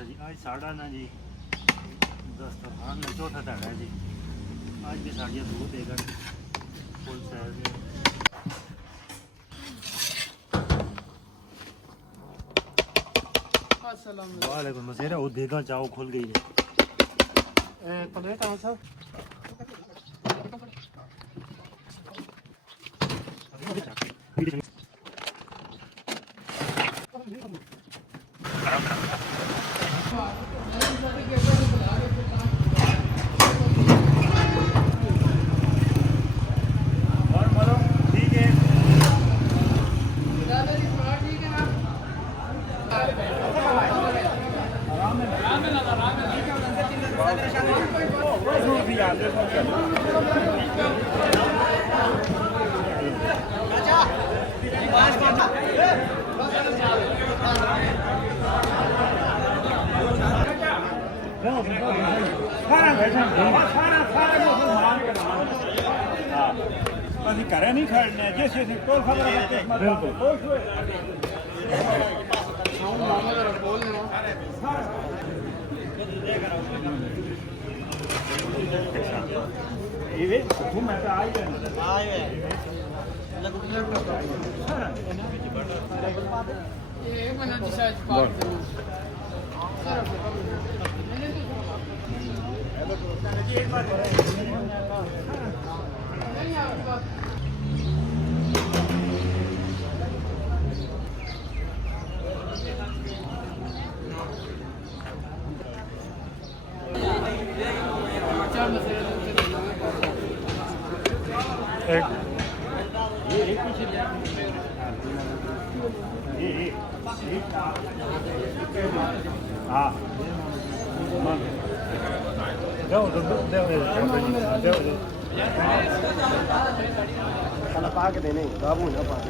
अच्छा जी आज साढ़ा ना जी दस्तरखान में चौथा धड़ा है जी। आज भी साड़ियाँ दूर देगा फुल साइज वालेकुम मसेरा वो देगा चाव खुल गई है ਅਸੀਂ ਘਰੇ ਨਹੀਂ ਖੜਨੇ ਜੇ ਅਸੀਂ ਕੋਲ ਖਬਰ ਹੈ ਬਿਲਕੁਲ ਇਹ ਵੇ ਤੂੰ ਮੈਂ ਤਾਂ ਆਈ ये मैंने डिसाइड बात करूं हाँ पाक देने बाबू ना